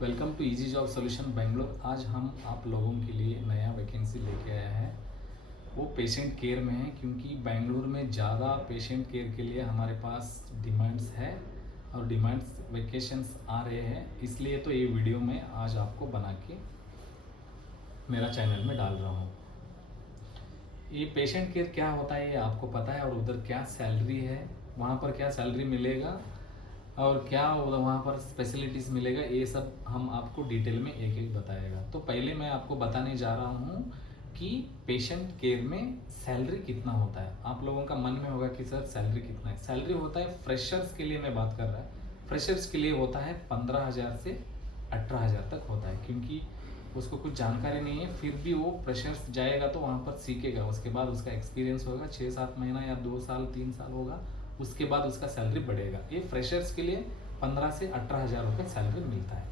Welcome to easy job solution Bangalore. आज हम आप लोगों के लिए नया वैकेंसी लेके आए हैं। वो पेशेंट केयर में है, क्योंकि बेंगलोर में ज़्यादा पेशेंट केयर के लिए हमारे पास डिमांड्स है और डिमांड्स वेकेशंस आ रहे हैं। इसलिए तो ये वीडियो मैं आज आपको बना के मेरा चैनल में डाल रहा हूँ। ये पेशेंट केयर क्या होता है ये आपको पता है, और उधर क्या सैलरी है, वहाँ पर क्या सैलरी मिलेगा और क्या वहाँ पर फैसिलिटीज़ मिलेगा, ये सब हम आपको डिटेल में एक एक बताएगा। तो पहले मैं आपको बताने जा रहा हूँ कि पेशेंट केयर में सैलरी कितना होता है। आप लोगों का मन में होगा कि सर सैलरी कितना है। सैलरी होता है, फ्रेशर्स के लिए मैं बात कर रहा है, फ्रेशर्स के लिए होता है 15,000 से 18,000 तक होता है, क्योंकि उसको कुछ जानकारी नहीं है। फिर भी वो फ्रेशर्स जाएगा तो वहाँ पर सीखेगा, उसके बाद उसका एक्सपीरियंस होगा 6-7 महीना या 2 साल 3 साल होगा, उसके बाद उसका सैलरी बढ़ेगा। ये फ्रेशर्स के लिए 15 से 18,000 रुपये सैलरी मिलता है।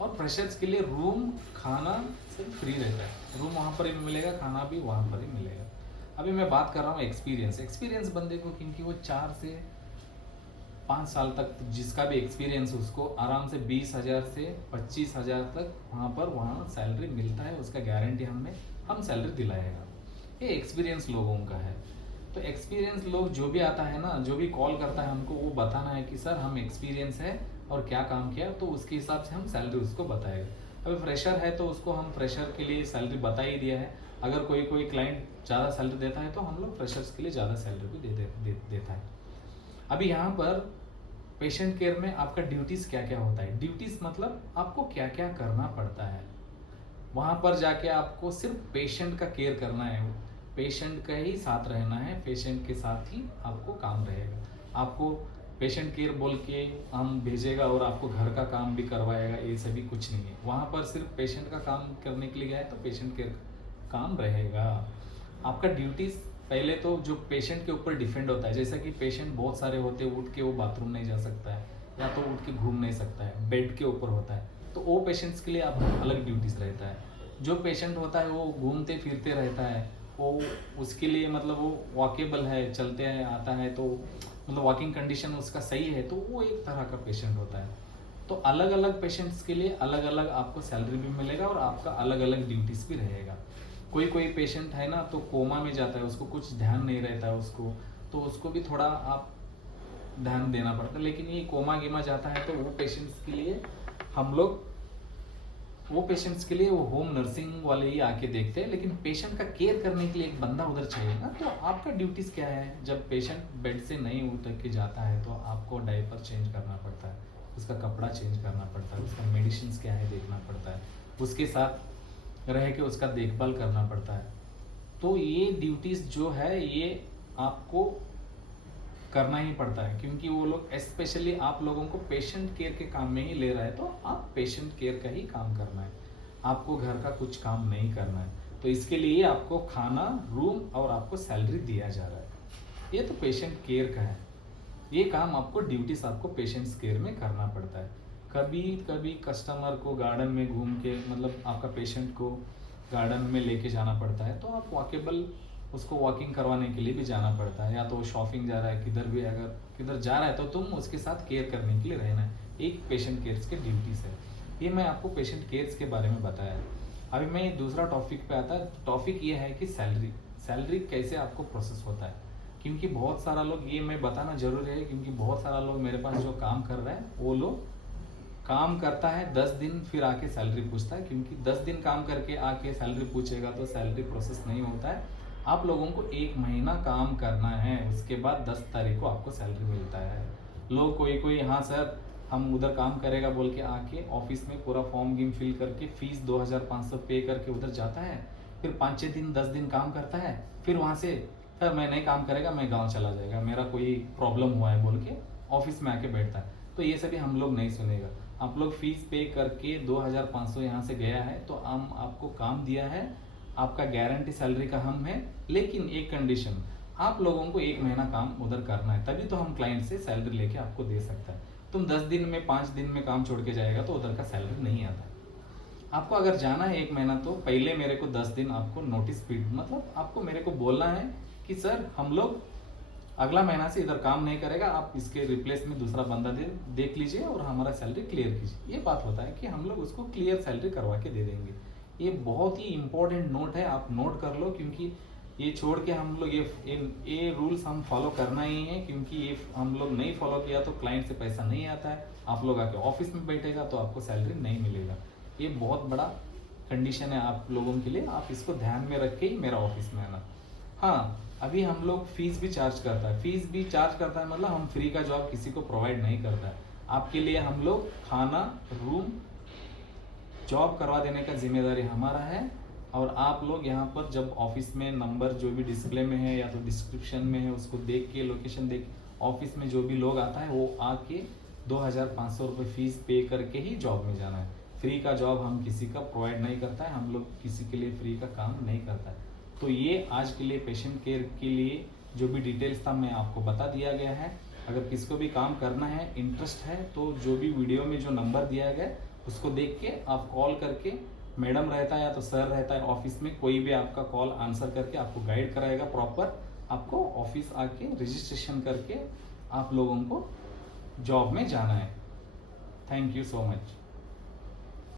और फ्रेशर्स के लिए रूम खाना सब फ्री रहता है, रूम वहाँ पर ही मिलेगा, खाना भी वहाँ पर ही मिलेगा। अभी मैं बात कर रहा हूँ एक्सपीरियंस बंदे को, क्योंकि वो 4 से 5 साल तक जिसका भी एक्सपीरियंस, उसको आराम से 20,000 से 25,000 तक वहाँ सैलरी मिलता है। उसका गारंटी हम सैलरी दिलाएगा। ये एक्सपीरियंस लोगों का है। तो एक्सपीरियंस लोग जो भी आता है ना, जो भी कॉल करता है, हमको वो बताना है कि सर हम एक्सपीरियंस है और क्या काम किया, तो उसके हिसाब से हम सैलरी उसको बताएगा। अभी फ्रेशर है तो उसको हम फ्रेशर के लिए सैलरी बता ही दिया है। अगर कोई क्लाइंट ज़्यादा सैलरी देता है तो हम लोग फ्रेशर्स के लिए ज़्यादा सैलरी भी देता है। अभी यहाँ पर पेशेंट केयर में आपका ड्यूटीज़ क्या क्या होता है। ड्यूटीज़ मतलब आपको क्या क्या करना पड़ता है। वहाँ पर जाके आपको सिर्फ पेशेंट का केयर करना है, पेशेंट का ही साथ रहना है, पेशेंट के साथ ही आपको काम रहेगा। आपको पेशेंट केयर बोल के हम भेजेगा और आपको घर का काम भी करवाएगा, ये सभी कुछ नहीं है। वहाँ पर सिर्फ पेशेंट का काम करने के लिए गया है तो पेशेंट केयर काम रहेगा। आपका ड्यूटीज़ पहले तो जो पेशेंट के ऊपर डिपेंड होता है, जैसा कि पेशेंट बहुत सारे होते हैं, उठ के वो बाथरूम नहीं जा सकता है या तो उठ के घूम नहीं सकता है, बेड के ऊपर होता है, तो वो पेशेंट्स के लिए आपका अलग ड्यूटीज़ रहता है। जो पेशेंट होता है वो घूमते फिरते रहता है, वो उसके लिए मतलब वो वॉकेबल है, चलते हैं आता है, तो मतलब वॉकिंग कंडीशन उसका सही है, तो वो एक तरह का पेशेंट होता है। तो अलग अलग पेशेंट्स के लिए अलग अलग आपको सैलरी भी मिलेगा और आपका अलग अलग ड्यूटीज़ भी रहेगा। कोई पेशेंट है ना तो कोमा में जाता है, उसको कुछ ध्यान नहीं रहता है उसको, तो उसको भी थोड़ा आप ध्यान देना पड़ता है। लेकिन ये कोमा गिमा जाता है तो वो पेशेंट्स के लिए हम लोग वो होम नर्सिंग वाले ही आके देखते हैं। लेकिन पेशेंट का केयर करने के लिए एक बंदा उधर चाहिए ना, तो आपका ड्यूटीज़ क्या है। जब पेशेंट बेड से नहीं उतर के जाता है तो आपको डायपर चेंज करना पड़ता है, उसका कपड़ा चेंज करना पड़ता है, उसका मेडिसिन क्या है देखना पड़ता है, उसके साथ रह के उसका देखभाल करना पड़ता है। तो ये ड्यूटीज़ जो है ये आपको करना ही पड़ता है, क्योंकि वो लोग स्पेशली आप लोगों को पेशेंट केयर के काम में ही ले रहा है, तो आप पेशेंट केयर का ही काम करना है, आपको घर का कुछ काम नहीं करना है। तो इसके लिए आपको खाना, रूम और आपको सैलरी दिया जा रहा है। ये तो पेशेंट केयर का है। ये काम आपको ड्यूटीज आपको पेशेंट्स केयर में करना पड़ता है। कभी कभी कस्टमर को गार्डन में घूम के, मतलब आपका पेशेंट को गार्डन में लेके जाना पड़ता है, तो आप वॉकेबल उसको वॉकिंग करवाने के लिए भी जाना पड़ता है, या तो शॉपिंग जा रहा है किधर भी, अगर किधर जा रहा है तो तुम उसके साथ केयर करने के लिए रहना है। एक पेशेंट केयर्स के ड्यूटीज़ है। ये मैं आपको पेशेंट केयर्स के बारे में बताया। अभी मैं दूसरा टॉपिक पे आता है। टॉपिक ये है कि सैलरी कैसे आपको प्रोसेस होता है, क्योंकि बहुत सारा लोग, ये मैं बताना जरूरी है क्योंकि बहुत सारा लोग मेरे पास जो काम कर रहा है, वो लोग काम करता है 10 दिन फिर आके सैलरी पूछता है, क्योंकि 10 दिन काम करके आके सैलरी पूछेगा तो सैलरी प्रोसेस नहीं होता है। आप लोगों को 1 महीना काम करना है, उसके बाद 10 तारीख को आपको सैलरी मिलता है। लोग कोई हाँ सर हम उधर काम करेगा बोल के आके ऑफिस में पूरा फॉर्म गिम फिल करके फीस 2,500 पे करके उधर जाता है, फिर 5-6 दिन 10 दिन काम करता है, फिर वहाँ से सर मैं नहीं काम करेगा, मैं गाँव चला जाएगा, मेरा कोई प्रॉब्लम हुआ है बोल के ऑफिस में आके बैठता है। तो ये सभी हम लोग नहीं सुनेगा। आप लोग फीस पे करके 2,500 यहाँ से गया है तो हम आपको काम दिया है, आपका गारंटी सैलरी का हम है, लेकिन एक कंडीशन, आप लोगों को 1 महीना काम उधर करना है, तभी तो हम क्लाइंट से सैलरी लेके आपको दे सकता है। तुम 10 दिन में 5 दिन में काम छोड़ के जाएगा तो उधर का सैलरी नहीं आता। आपको अगर जाना है 1 महीना तो पहले मेरे को 10 दिन आपको नोटिस पीरियड, मतलब आपको मेरे को बोलना है कि सर हम लोग अगला महीना से इधर काम नहीं करेगा, आप इसके रिप्लेस में दूसरा बंदा देख लीजिए और हमारा सैलरी क्लियर कीजिए। ये बात होता है कि हम लोग उसको क्लियर सैलरी करवा के दे देंगे। ये बहुत ही इंपॉर्टेंट नोट है, आप नोट कर लो, क्योंकि ये छोड़ के हम लोग ये रूल्स हम फॉलो करना ही है, क्योंकि ये हम लोग नहीं फॉलो किया तो क्लाइंट से पैसा नहीं आता है, आप लोग आके ऑफिस में बैठेगा तो आपको सैलरी नहीं मिलेगा। ये बहुत बड़ा कंडीशन है आप लोगों के लिए, आप इसको ध्यान में रख के ही मेरा ऑफिस में आना। हाँ, अभी हम लोग फीस भी चार्ज करता है, फीस भी चार्ज करता है मतलब हम फ्री का जॉब किसी को प्रोवाइड नहीं करता है। आपके लिए हम लोग खाना, रूम, जॉब करवा देने का जिम्मेदारी हमारा है। और आप लोग यहाँ पर जब ऑफिस में नंबर जो भी डिस्प्ले में है या तो डिस्क्रिप्शन में है उसको देख के, लोकेशन देख, ऑफिस में जो भी लोग आता है वो आके 2500 रुपये फीस पे करके ही जॉब में जाना है। फ्री का जॉब हम किसी का प्रोवाइड नहीं करता है, हम लोग किसी के लिए फ्री का काम नहीं करता है। तो ये आज के लिए पेशेंट केयर के लिए जो भी डिटेल्स था मैं आपको बता दिया गया है। अगर किसको भी काम करना है, इंटरेस्ट है, तो जो भी वीडियो में जो नंबर दिया गया उसको देख के आप कॉल करके, मैडम रहता है या तो सर रहता है ऑफिस में, कोई भी आपका कॉल आंसर करके आपको गाइड कराएगा प्रॉपर। आपको ऑफिस आके रजिस्ट्रेशन करके आप लोगों को जॉब में जाना है। Thank you so much.